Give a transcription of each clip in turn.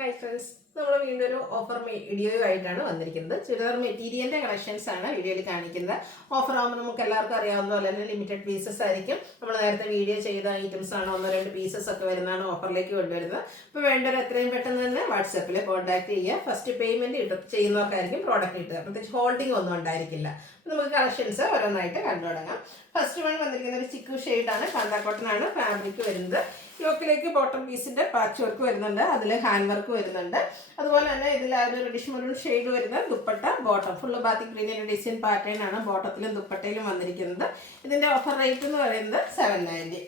Hi friends, നമ്മൾ വീണ്ടും ഒരു ഓഫർ വീഡിയോ ആയിട്ടാണ് വന്നിരിക്കുന്നത്. ചുരിദാർ മെറ്റീരിയലിന്റെ കളക്ഷൻസ് ആണ് വീഡിയോയിൽ കാണിക്കുന്നത്. ഓഫർ ആകുമ്പോൾ നമുക്ക് എല്ലാവർക്കും അറിയാവുന്ന പോലെ തന്നെ ലിമിറ്റഡ് പീസസ് ആയിരിക്കും. നമ്മൾ നേരത്തെ വീഡിയോ ചെയ്ത ഐറ്റംസ് ആണ്, 1-2 പീസസ് ഒക്കെ വരുന്നതാണ് ഓഫറിലേക്ക് കൊണ്ടുവരുന്നത്. അപ്പോൾ വേണ്ടവർ എത്രയും പെട്ടെന്ന് തന്നെ വാട്സാപ്പിൽ കോൺടാക്ട് ചെയ്യുക. ഫസ്റ്റ് പേയ്മെന്റ് ചെയ്യുന്നവർക്കായിരിക്കും പ്രോഡക്റ്റ് കിട്ടുക. പ്രത്യേകിച്ച് ഹോൾഡിംഗ് ഒന്നും ഉണ്ടായിരിക്കില്ല. നമുക്ക് കളക്ഷൻസ് ഓരോന്നായിട്ട് കണ്ടു തുടങ്ങാം. ഫസ്റ്റ് വൺ വന്നിരിക്കുന്ന ഒരു ചിക്കു ഷെയ്ഡാണ്, കാന്താ കോട്ടൺ ആണ് ഫാബ്രിക് വരുന്നത്. യോക്കിലേക്ക് ബോട്ടം പീസിന്റെ പാച്ച് വർക്ക് വരുന്നുണ്ട്, അതിൽ ഹാൻഡ് വർക്ക് വരുന്നുണ്ട്. അതുപോലെ തന്നെ ഇതിൽ ഒരു റെഡിഷ് മെറൂൺ ഷെയ്ഡ് വരുന്ന ദുപ്പട്ട ബോട്ടം ഫുള്ള് ബാത്തിക് ഗ്രീനിന്റെ ഡിസൈൻ പാറ്റേൺ ആണ് ബോട്ടത്തിലും ദുപ്പട്ടയിലും വന്നിരിക്കുന്നത്. ഇതിന്റെ ഓഫർ റേറ്റ് എന്ന് പറയുന്നത് 790.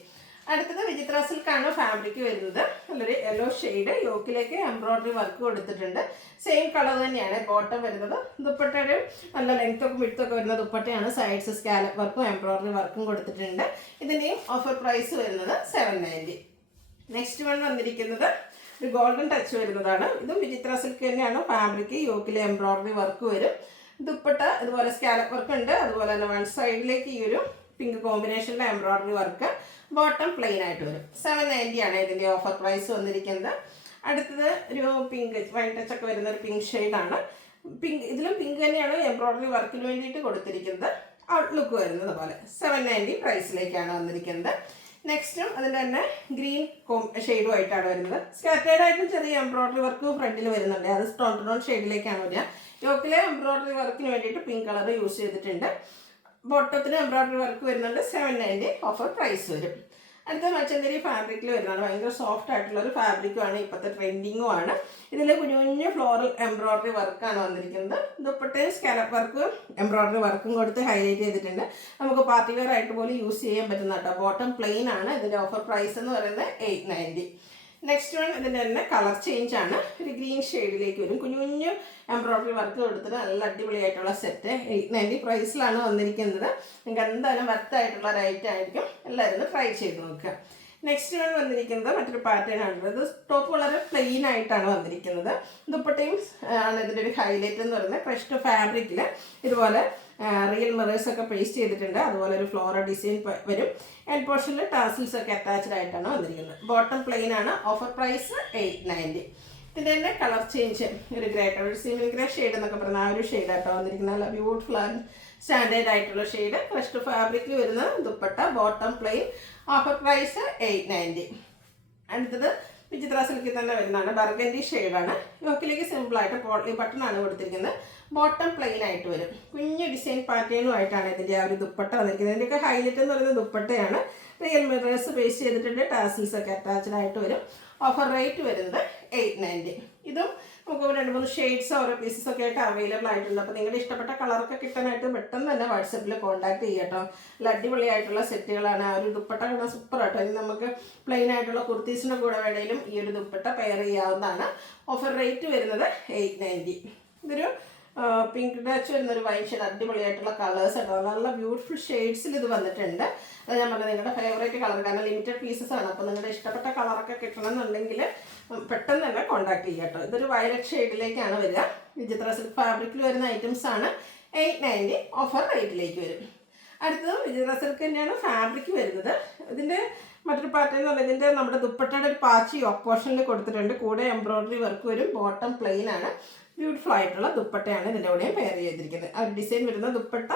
അടുത്തത് വിചിത്ര സിൽക്കാണ് ഫാബ്രിക് വരുന്നത്. നല്ലൊരു യെല്ലോ ഷെയ്ഡ്, യോക്കിലേക്ക് എംബ്രോയിഡറി വർക്ക് കൊടുത്തിട്ടുണ്ട്. സെയിം കളർ തന്നെയാണ് ബോട്ടം വരുന്നത്. ദുപ്പട്ടയുടെ നല്ല ലെങ്ത്തൊക്കെ വിഡ്ത്തൊക്കെ വരുന്ന ദുപ്പട്ടയാണ്. സൈഡ്സ് സ്കാലപ്പ് വർക്കും എംബ്രോയിഡറി വർക്കും കൊടുത്തിട്ടുണ്ട്. ഇതിൻ്റെയും ഓഫർ പ്രൈസ് വരുന്നത് 790. നെക്സ്റ്റ് വൺ വന്നിരിക്കുന്നത് ഒരു ഗോൾഡൻ ടച്ച് വരുന്നതാണ്. ഇതും വിചിത്ര സിൽക്ക് തന്നെയാണ് ഫാബ്രിക്. യോക്കിലെ എംബ്രോയിഡറി വർക്ക് വരും. ദുപ്പട്ട ഇതുപോലെ സ്കാലപ്പ് വർക്ക് ഉണ്ട്. അതുപോലെ തന്നെ വൺ സൈഡിലേക്ക് ഈ ഒരു പിങ്ക് കോമ്പിനേഷനിലെ എംബ്രോയിഡറി വർക്ക്. ബോട്ടം പ്ലെയിൻ ആയിട്ട് വരും. 790 ആണ് ഇതിൻ്റെ ഓഫർ പ്രൈസ് വന്നിരിക്കുന്നത്. അടുത്തത് ഒരു പിങ്ക് വൈൻ ടച്ച് ഒക്കെ വരുന്ന ഒരു പിങ്ക് ഷെയ്ഡാണ്. ഇതിലും പിങ്ക് തന്നെയാണ് എംബ്രോയിഡറി വർക്കിന് വേണ്ടിയിട്ട് കൊടുത്തിരിക്കുന്നത്. ഔട്ട്ലുക്ക് വരുന്നത് പോലെ 790 പ്രൈസിലേക്കാണ് വന്നിരിക്കുന്നത്. നെക്സ്റ്റും അതിൻ്റെ തന്നെ ഗ്രീൻ ഷെയ്ഡുമായിട്ടാണ് വരുന്നത്. സ്കാറ്റേർഡ് ആയിട്ടും ചെറിയ എംബ്രോയിഡറി വർക്ക് ഫ്രണ്ടിൽ വരുന്നുണ്ട്. അത് സ്റ്റോൺ ടു ടോൺ ഷെയ്ഡിലേക്കാണ് വരിക. യോക്കിലെ എംബ്രോയിഡറി വർക്കിന് വേണ്ടിയിട്ട് പിങ്ക് കളർ യൂസ് ചെയ്തിട്ടുണ്ട്. ബോട്ടത്തിന് എംബ്രോയിഡറി വർക്ക് വരുന്നുണ്ട്. 790 ഓഫർ പ്രൈസ് വരും. അടുത്ത മച്ചന്തരി ഫാബ്രിക്കിൽ വരുന്നതാണ്. ഭയങ്കര സോഫ്റ്റ് ആയിട്ടുള്ള ഒരു ഫാബ്രിക്കുമാണ്, ഇപ്പോഴത്തെ ട്രെൻഡിങ്ങുമാണ്. ഇതിൽ കുഞ്ഞു കുഞ്ഞു ഫ്ലോറൽ എംബ്രോയിഡറി വർക്കാണ് വന്നിരിക്കുന്നത്. ദുപ്പട്ടയും സ്കാലപ്പ് വർക്കും എംബ്രോയിഡറി വർക്കും കൊടുത്ത് ഹൈലൈറ്റ് ചെയ്തിട്ടുണ്ട്. നമുക്ക് പാർട്ടി വെയർ ആയിട്ട് പോലും യൂസ് ചെയ്യാൻ പറ്റുന്ന കേട്ടോ. ബോട്ടം പ്ലെയിൻ ആണ്. ഇതിൻ്റെ ഓഫർ പ്രൈസ് എന്ന് പറയുന്നത് 890. നെക്സ്റ്റ് വൺ ഇതിൻ്റെ തന്നെ കളർ ചേഞ്ച് ആണ്. ഒരു ഗ്രീൻ ഷെയ്ഡിലേക്ക് വരും. കുഞ്ഞു കുഞ്ഞു എംബ്രോയിഡറി വർക്ക് കൊടുത്തിട്ട് നല്ല അടിപൊളിയായിട്ടുള്ള സെറ്റ് 890 പ്രൈസിലാണ് വന്നിരിക്കുന്നത്. നിങ്ങൾക്ക് എന്തായാലും വർത്തായിട്ടുള്ള ഒരു ഐറ്റം ആയിരിക്കും. എല്ലാവരും ട്രൈ ചെയ്ത് നോക്കുക. നെക്സ്റ്റ് വൺ വന്നിരിക്കുന്നത് മറ്റൊരു പാറ്റേൺ ആണ്. ഇത് ടോപ്പ് വളരെ പ്ലെയിൻ ആയിട്ടാണ് വന്നിരിക്കുന്നത്. ദുപ്പട്ടയും ആണ് ഇതിൻ്റെ ഒരു ഹൈലൈറ്റ് എന്ന് പറയുന്നത്. ക്രഷ്ഡ് ഫാബ്രിക്കിൽ ഇതുപോലെ റിയൽ മിറേഴ്സ് ഒക്കെ പേസ്റ്റ് ചെയ്തിട്ടുണ്ട്. അതുപോലെ ഒരു ഫ്ലോറൽ ഡിസൈൻ വരും. എൻഡ് പോർഷനിൽ ടാസിൽസ് ഒക്കെ അറ്റാച്ച്ഡ് ആയിട്ടാണ് വന്നിരിക്കുന്നത്. ബോട്ടം പ്ലെയിൻ ആണ്. Offer price 890. ഇതിൻ്റെ തന്നെ കളർ ചേഞ്ച് ഒരു ഗ്രേ കളർ, സിമിൻ ഗ്രേ ഷെയ്ഡ് എന്നൊക്കെ പറയുന്ന ആ ഒരു ഷെയ്ഡായിട്ടോ വന്നിരിക്കുന്നത്. നല്ല ബ്യൂട്ടിഫുൾ ആൻഡ് സ്റ്റാൻഡേർഡ് ആയിട്ടുള്ള ഷെയ്ഡ്. ക്രഷ്ഡ് ഫാബ്രിക്കിൽ വരുന്ന dupatta bottom plain. Offer price 890. അടുത്തത് വിചിത്ര സിൽക്കിൽ തന്നെ വരുന്നതാണ്. ബർഗൻഡി ഷെയ്ഡാണ്. യോക്കിലേക്ക് സിമ്പിളായിട്ട് പോട്ട്ലി ബട്ടൺ ആണ് കൊടുത്തിരിക്കുന്നത്. ബോട്ടം പ്ലെയിൻ ആയിട്ട് വരും. കുഞ്ഞ് ഡിസൈൻ പാറ്റേണുമായിട്ടാണ് ഇതിൻ്റെ ആ ഒരു ദുപ്പട്ട വന്നിരിക്കുന്നത്. ഇതിൻ്റെയൊക്കെ ഹൈലൈറ്റ് എന്ന് പറയുന്നത് ദുപ്പട്ടയാണ്. റിയൽ മിറേഴ്സ് പേസ്റ്റ് ചെയ്തിട്ടുണ്ട്. ടാസിൽസ് ഒക്കെ അറ്റാച്ച്ഡ് ആയിട്ട് വരും. ഓഫർ റേറ്റ് വരുന്നത് 890. ഇതും നമുക്ക് 2-3 ഷെയ്ഡ്സ് ഓരോ പീസസ് ഒക്കെ ആയിട്ട് അവൈലബിൾ ആയിട്ടുണ്ട്. അപ്പോൾ നിങ്ങളുടെ ഇഷ്ടപ്പെട്ട കളറൊക്കെ കിട്ടാനായിട്ട് പെട്ടെന്ന് തന്നെ വാട്സപ്പിൽ കോൺടാക്ട് ചെയ്യുക കേട്ടോ. നല്ല അടിപൊളിയായിട്ടുള്ള സെറ്റുകളാണ്. ആ ഒരു ദുപ്പട്ട കാണാൻ സൂപ്പർ ആട്ടോ. ഇനി നമുക്ക് പ്ലെയിൻ ആയിട്ടുള്ള കുർത്തീസിൻ്റെ കൂടെ വേണേലും ഈ ഒരു ദുപ്പട്ട പെയർ ചെയ്യാവുന്നതാണ്. ഓഫർ റേറ്റ് വരുന്നത് 890. ഇതൊരു പിങ്ക് ടച്ച് വരുന്നൊരു വൈറ്റ് ഷെയ്ഡ്, അടിപൊളിയായിട്ടുള്ള കളേഴ്സ് കേട്ടോ. നല്ല ബ്യൂട്ടിഫുൾ ഷെയ്ഡ്സിൽ ഇത് വന്നിട്ടുണ്ട്. അത് ഞാൻ പറഞ്ഞത് നിങ്ങളുടെ ഫേവറേറ്റ് കളർ, കാരണം ലിമിറ്റഡ് പീസസ് ആണ്. അപ്പോൾ നിങ്ങളുടെ ഇഷ്ടപ്പെട്ട കളറൊക്കെ കിട്ടണമെന്നുണ്ടെങ്കിൽ പെട്ടെന്ന് തന്നെ കോൺടാക്ട് ചെയ്യുക കേട്ടോ. ഇതൊരു വയലറ്റ് ഷെയ്ഡിലേക്കാണ് വരിക. വിചിത്ര സിൽക്ക് ഫാബ്രിക്കിൽ വരുന്ന ഐറ്റംസ് ആണ്. 890 ഓഫർ റേറ്റിലേക്ക് വരും. അടുത്തത് വിചിത്ര സിൽക്ക് തന്നെയാണ് ഫാബ്രിക് വരുന്നത്. ഇതിൻ്റെ മറ്റൊരു പാറ്റേൺ എന്ന് പറഞ്ഞാൽ ഇതിൻ്റെ നമ്മുടെ ദുപ്പട്ടയുടെ ഒരു പാച്ചി ഓപ്പോഷനിൽ കൊടുത്തിട്ടുണ്ട്. കൂടെ എംബ്രോയിഡറി വർക്ക് വരും. ബോട്ടം പ്ലെയിൻ ആണ്. ബ്യൂട്ടിഫുൾ ആയിട്ടുള്ള ദുപ്പട്ടയാണ് ഇതിൻ്റെ കൂടെയും പെയർ ചെയ്തിരിക്കുന്നത്. ആ ഒരു ഡിസൈൻ വരുന്ന ദുപ്പട്ട.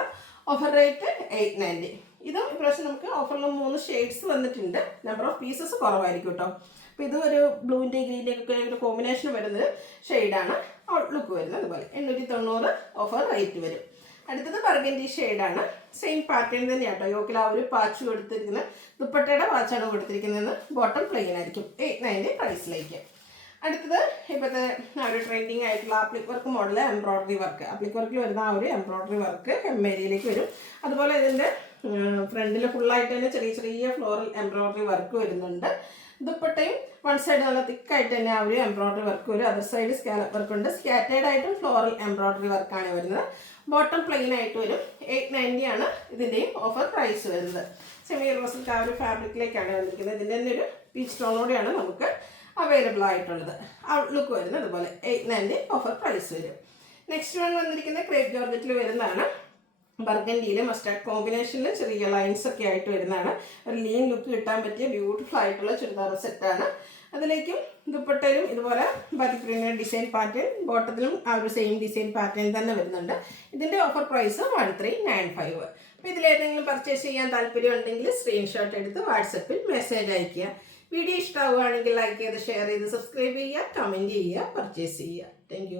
Offer rate 890. ഇതും ഇപ്രാവശ്യം നമുക്ക് ഓഫറിൽ 3 ഷെയ്ഡ്സ് വന്നിട്ടുണ്ട്. നമ്പർ ഓഫ് പീസസ് കുറവായിരിക്കും കേട്ടോ. അപ്പോൾ ഇത് ഒരു ബ്ലൂവിൻ്റെ ഗ്രീൻ്റെ ഒക്കെ ഒരു കോമ്പിനേഷൻ വരുന്നൊരു ഷെയ്ഡാണ്. ഔട്ട്ലുക്ക് വരുന്നത് അതുപോലെ 890 ഓഫർ റേറ്റ് വരും. അടുത്തത് ബർഗൻഡി ഷെയ്ഡാണ്. സെയിം പാറ്റേൺ തന്നെയാണ് കേട്ടോ. യോക്കിൽ ആ ഒരു പാച്ച് കൊടുത്തിരിക്കുന്നത് ദുപ്പട്ടയുടെ പാച്ചാണ് കൊടുത്തിരിക്കുന്നതെന്ന്. ബോട്ടം പ്ലെയിൻ ആയിരിക്കും. 890 പ്രൈസിലേക്ക്. അടുത്തത് ഇപ്പോഴത്തെ ആ ഒരു ട്രെൻഡിങ് ആയിട്ടുള്ള appliqué work model embroidery work. Appliqué വർക്കിൽ വരുന്ന ആ ഒരു എംബ്രോയിഡറി വർക്ക് എമ്മേരിയിലേക്ക് വരും. അതുപോലെ ഇതിൻ്റെ ഫ്രണ്ടിൽ ഫുള്ളായിട്ട് തന്നെ ചെറിയ ചെറിയ ഫ്ലോറൽ എംബ്രോയിഡറി വർക്ക് വരുന്നുണ്ട്. ദുപ്പട്ടയും വൺ സൈഡ് നല്ല തിക്കായിട്ട് തന്നെ ആ ഒരു എംബ്രോയിഡറി വർക്ക് വരും. അതർ സൈഡ് സ്കാലപ്പ് വർക്ക് ഉണ്ട്. സ്കാറ്റേർഡ് ആയിട്ടും ഫ്ലോറൽ എംബ്രോയിഡറി വർക്കാണ് വരുന്നത്. ബോട്ടം പ്ലെയിൻ ആയിട്ട് വരും. 890 ആണ് ഇതിൻ്റെയും ഓഫർ പ്രൈസ് വരുന്നത്. സെമി റോസിൽക്ക് ആ ഒരു ഫാബ്രിക്കിലേക്കാണ് വന്നിരിക്കുന്നത്. ഇതിൻ്റെ തന്നെ ഒരു പീച്ച് ടോണോടെയാണ് നമുക്ക് അവൈലബിൾ ആയിട്ടുള്ളത്. ഔട്ട്ലുക്ക് വരുന്നത് അതുപോലെ 890 ഓഫർ പ്രൈസ് വരും. നെക്സ്റ്റ് വൺ വന്നിരിക്കുന്നത് ക്രേപ്പ് ജോർജറ്റിൽ വരുന്നതാണ്. ബർഗൻഡിയിലെ മസ്റ്റാർഡ് കോമ്പിനേഷനിൽ ചെറിയ ലൈൻസ് ഒക്കെ ആയിട്ട് വരുന്നതാണ്. ഒരു ലീൻ ലുക്ക് കിട്ടാൻ പറ്റിയ ബ്യൂട്ടിഫുൾ ആയിട്ടുള്ള ചുരിദാർ സെറ്റാണ്. അതിലേക്കും ദുപ്പട്ടയിലും ഇതുപോലെ ബാറ്റിക് പ്രിന്റഡ് ഡിസൈൻ പാറ്റേൺ, ബോട്ടത്തിലും ആ ഒരു സെയിം ഡിസൈൻ പാറ്റേൺ തന്നെ വരുന്നുണ്ട്. ഇതിൻ്റെ ഓഫർ പ്രൈസ് 1395. അപ്പോൾ ഇതിലേതെങ്കിലും പർച്ചേസ് ചെയ്യാൻ താല്പര്യം ഉണ്ടെങ്കിൽ സ്ക്രീൻഷോട്ട് എടുത്ത് വാട്സപ്പിൽ മെസ്സേജ് അയയ്ക്കുക. വീഡിയോ ഇഷ്ടമാവുകയാണെങ്കിൽ ലൈക്ക് ചെയ്ത് ഷെയർ ചെയ്ത് സബ്സ്ക്രൈബ് ചെയ്യുക, കമൻറ്റ് ചെയ്യുക, പർച്ചേസ് ചെയ്യുക. താങ്ക്